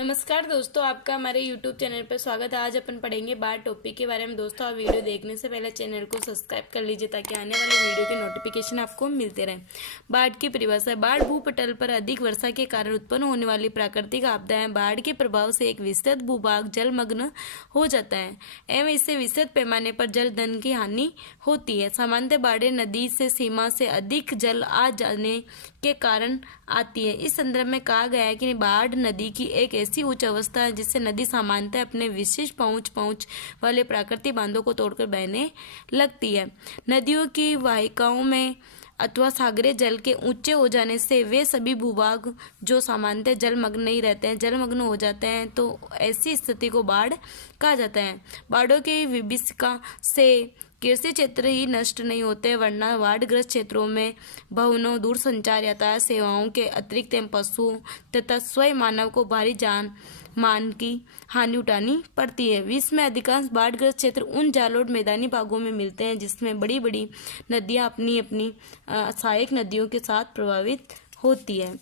नमस्कार दोस्तों, आपका हमारे YouTube चैनल पर स्वागत है। आज अपन पढ़ेंगे बाढ़ टॉपिक के बारे में। दोस्तों, आप वीडियो देखने से पहले चैनल को सब्सक्राइब कर लीजिए ताकि आने वाले वीडियो के नोटिफिकेशन आपको मिलते रहें। बाढ़ की परिभाषा। बाढ़ भूपटल पर अधिक वर्षा के कारण उत्पन्न होने वाली प्राकृतिक आपदा है। बाढ़ के प्रभाव से एक विस्तृत भूभाग जलमग्न हो जाता है एवं इससे विस्तृत पैमाने पर जल धन की हानि होती है। सामान्यतः बाढ़ें नदी से सीमा से अधिक जल आ जाने के कारण आती है। इस संदर्भ में कहा गया है कि बाढ़ नदी की एक ऐसी उच्च अवस्था है जिससे नदी सामान्यतः अपने विशिष्ट पहुंच वाले प्राकृतिक बांधों को तोड़कर बहने लगती है। नदियों की वाहिकाओं में अथवा सागरीय जल के ऊंचे हो जाने से वे सभी भूभाग जो सामान्यतः जलमग्न नहीं रहते हैं जलमग्न हो जाते हैं, तो ऐसी स्थिति को बाढ़ कहा जाता है। बाढ़ों की विभीषिका से कृषि क्षेत्र ही नष्ट नहीं होते, वरना बाढ़ग्रस्त क्षेत्रों में भवनों, दूरसंचार, यातायात सेवाओं के अतिरिक्त पशुओं तथा स्वयं मानव को भारी जान मान की हानि उठानी पड़ती है। विश्व में अधिकांश बाढ़ग्रस्त क्षेत्र उन जालोड मैदानी भागों में मिलते हैं जिसमें बड़ी बड़ी नदियां अपनी अपनी सहायक नदियों के साथ प्रभावित होती है।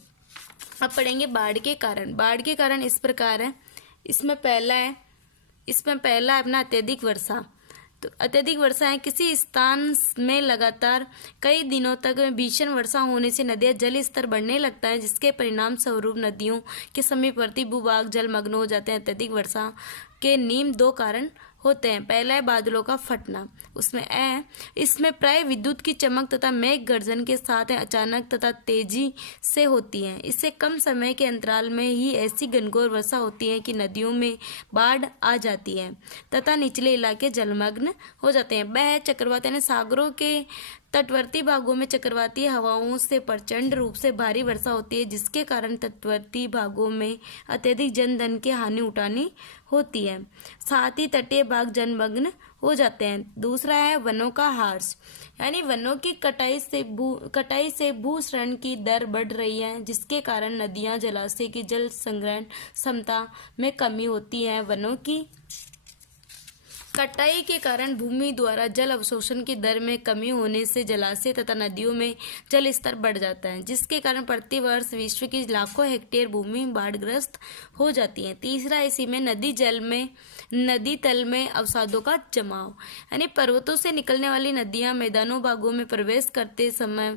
अब पढ़ेंगे बाढ़ के कारण। बाढ़ के कारण इस प्रकार है। इसमें पहला है अपना अत्यधिक वर्षा। तो अत्यधिक वर्षा है, किसी स्थान में लगातार कई दिनों तक भीषण वर्षा होने से नदियां जल स्तर बढ़ने लगता है, जिसके परिणाम स्वरूप नदियों के समीपवर्ती भूभाग जलमग्न हो जाते हैं। अत्यधिक वर्षा के निम्न दो कारण होते हैं। पहला है बादलों का फटना। इसमें प्राय विद्युत की चमक तथा मेघ गर्जन के साथ अचानक तथा तेजी से होती है। इससे कम समय के अंतराल में ही ऐसी घनघोर वर्षा होती है कि नदियों में बाढ़ आ जाती है तथा निचले इलाके जलमग्न हो जाते हैं। वह चक्रवात यानी सागरों के तटवर्ती भागों में चक्रवाती हवाओं से प्रचंड रूप से भारी वर्षा होती है, जिसके कारण तटवर्ती भागों में अत्यधिक जनधन की हानि उठानी होती है। साथ ही तटीय भाग जलमग्न हो जाते हैं। दूसरा है वनों का ह्रास, यानी वनों की कटाई से भूक्षरण की दर बढ़ रही है, जिसके कारण नदियां, जलाशय की जल संग्रहण क्षमता में कमी होती है। वनों की कटाई के कारण भूमि द्वारा जल अवशोषण की दर में कमी होने से जलाशय तथा नदियों में जल स्तर बढ़ जाता है, जिसके कारण प्रतिवर्ष विश्व की लाखों हेक्टेयर भूमि बाढ़ग्रस्त हो जाती है। तीसरा इसी में नदी तल में अवसादों का जमाव, यानी पर्वतों से निकलने वाली नदियां मैदानों भागों में प्रवेश करते समय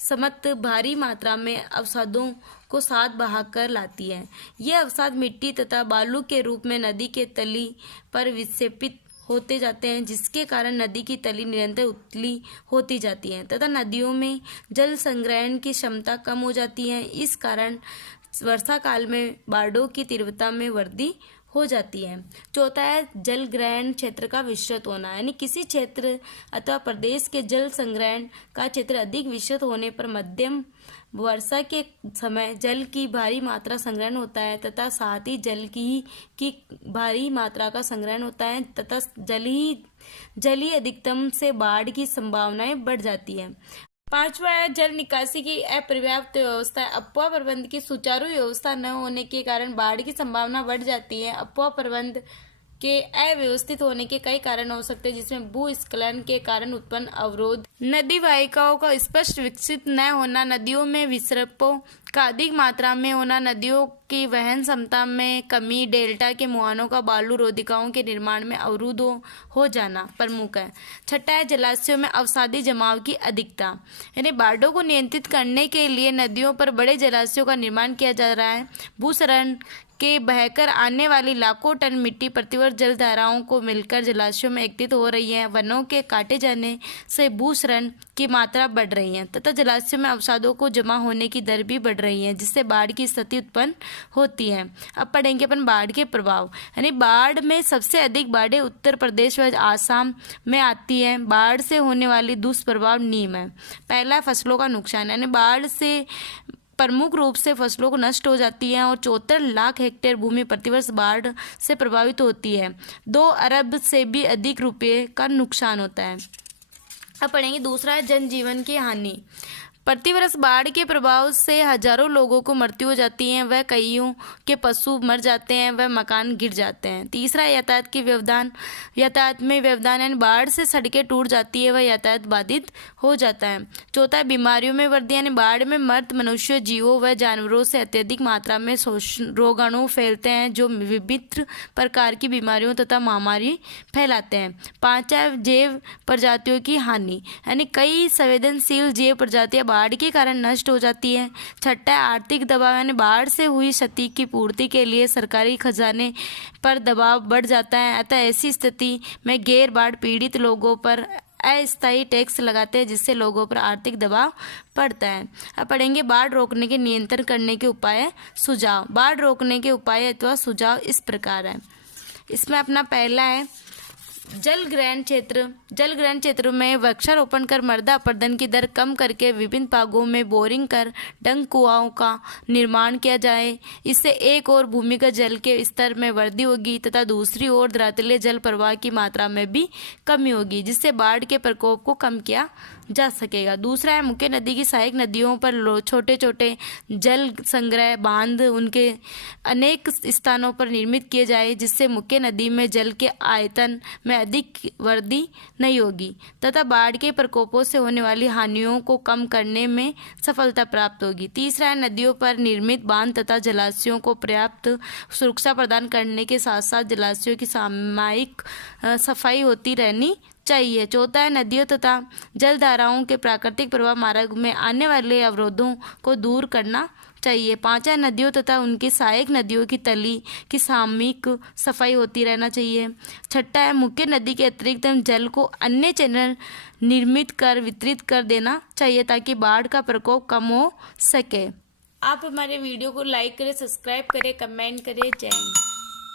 समत भारी मात्रा में अवसादों को साथ बहाकर लाती है। ये अवसाद मिट्टी तथा बालू के रूप में नदी के तली पर विक्षेपित होते जाते हैं, जिसके कारण नदी की तली निरंतर उतली होती जाती है तथा नदियों में जल संग्रहण की क्षमता कम हो जाती है। इस कारण वर्षा काल में बाढ़ों की तीव्रता में वृद्धि हो जाती है। चौथा है जल ग्रहण क्षेत्र का विस्तृत होना, यानी किसी क्षेत्र अथवा प्रदेश के जल संग्रहण का क्षेत्र अधिक विस्तृत होने पर मध्यम वर्षा के समय जल की भारी मात्रा संग्रहण होता है तथा साथ ही जल की भारी मात्रा का संग्रहण होता है तथा जल ही अधिकतम से बाढ़ की संभावनाएं बढ़ जाती है। पांचवा है जल निकासी की अपर्याप्त व्यवस्था। अफवाह प्रबंध की सुचारू व्यवस्था न होने के कारण बाढ़ की संभावना बढ़ जाती है। अफवाह प्रबंध के अव्यवस्थित होने के कई कारण हो सकते हैं, जिसमें भूस्खलन के कारण उत्पन्न अवरोध, नदी वाहिकाओं का स्पष्ट विकसित न होना, नदियों में विसर्पों का अधिक मात्रा में होना, नदियों की वहन क्षमता में कमी, डेल्टा के मुहानों का बालू रोधिकाओं के निर्माण में अवरुद्ध हो जाना प्रमुख है। छठा है जलाशयों में अवसादी जमाव की अधिकता, यानी बाढ़ों को नियंत्रित करने के लिए नदियों पर बड़े जलाशयों का निर्माण किया जा रहा है। भूसरण के बहकर आने वाली लाखों टन मिट्टी प्रतिवर्ष जल धाराओं को मिलकर जलाशयों में एकत्रित हो रही है। वनों के काटे जाने से भूसरण की मात्रा बढ़ रही है तथा जलाशयों में अवसादों को जमा होने की दर भी बढ़ रही है, जिससे बाढ़ की स्थिति उत्पन्न होती है। अब पढ़ेंगे अपन बाढ़ के प्रभाव, यानी बाढ़ में सबसे अधिक बाढ़ें उत्तर प्रदेश व आसाम में आती है। बाढ़ से होने वाली दुष्प्रभाव निम्न है। पहला फसलों का नुकसान, यानी बाढ़ से प्रमुख रूप से फसलों को नष्ट हो जाती है और 74 लाख हेक्टेयर भूमि प्रतिवर्ष बाढ़ से प्रभावित होती है। 2 अरब से भी अधिक रुपए का नुकसान होता है। अब पढ़ेंगे दूसरा है जनजीवन की हानि। प्रतिवर्ष बाढ़ के प्रभाव से हजारों लोगों को मृत्यु हो जाती है, वह कईयों के पशु मर जाते हैं, वह मकान गिर जाते हैं। तीसरा, यातायात में व्यवधान यानी बाढ़ से सड़कें टूट जाती है, वह यातायात बाधित हो जाता है। चौथा, बीमारियों में वृद्धि यानी बाढ़ में मृत मनुष्य, जीवों व जानवरों से अत्यधिक मात्रा में रोगाणु फैलते हैं जो विभिन्न प्रकार की बीमारियों तथा महामारी फैलाते हैं। पांचवा, जैव प्रजातियों की हानि यानी कई संवेदनशील जैव प्रजातियां बाढ़ के कारण नष्ट हो जाती है। छठा, आर्थिक दबाव यानी बाढ़ से हुई क्षति की पूर्ति के लिए सरकारी खजाने पर दबाव बढ़ जाता है, अतः ऐसी स्थिति में गैर बाढ़ पीड़ित लोगों पर अस्थायी टैक्स लगाते हैं जिससे लोगों पर आर्थिक दबाव पड़ता है। अब पढ़ेंगे बाढ़ रोकने के नियंत्रण करने के उपाय सुझाव। बाढ़ रोकने के उपाय अथवा सुझाव इस प्रकार है। इसमें अपना पहला है जल ग्रहण क्षेत्र में वृक्षारोपण कर मृदा अपरदन की दर कम करके विभिन्न भागों में बोरिंग कर डंक कुआओं का निर्माण किया जाए। इससे एक और भूमिगत जल के स्तर में वृद्धि होगी तथा दूसरी ओर धरातलीय जल प्रवाह की मात्रा में भी कमी होगी जिससे बाढ़ के प्रकोप को कम किया जा सकेगा। दूसरा है मुख्य नदी की सहायक नदियों पर छोटे छोटे जल संग्रह बांध उनके अनेक स्थानों पर निर्मित किए जाए जिससे मुख्य नदी में जल के आयतन में अधिक वृद्धि नहीं होगी तथा बाढ़ के प्रकोपों से होने वाली हानियों को कम करने में सफलता प्राप्त होगी। तीसरा है नदियों पर निर्मित बांध तथा जलाशयों को पर्याप्त सुरक्षा प्रदान करने के साथ साथ जलाशयों की सामयिक सफाई होती रहनी चाहिए। चौथा है नदियों तथा जलधाराओं के प्राकृतिक प्रवाह मार्ग में आने वाले अवरोधों को दूर करना चाहिए। पांचवा, नदियों तथा उनकी सहायक नदियों की तली की सामयिक सफाई होती रहना चाहिए। छठा है मुख्य नदी के अतिरिक्त जल को अन्य चैनल निर्मित कर वितरित कर देना चाहिए ताकि बाढ़ का प्रकोप कम हो सके। आप हमारे वीडियो को लाइक करें, सब्सक्राइब करें, कमेंट करें। जय हिंद।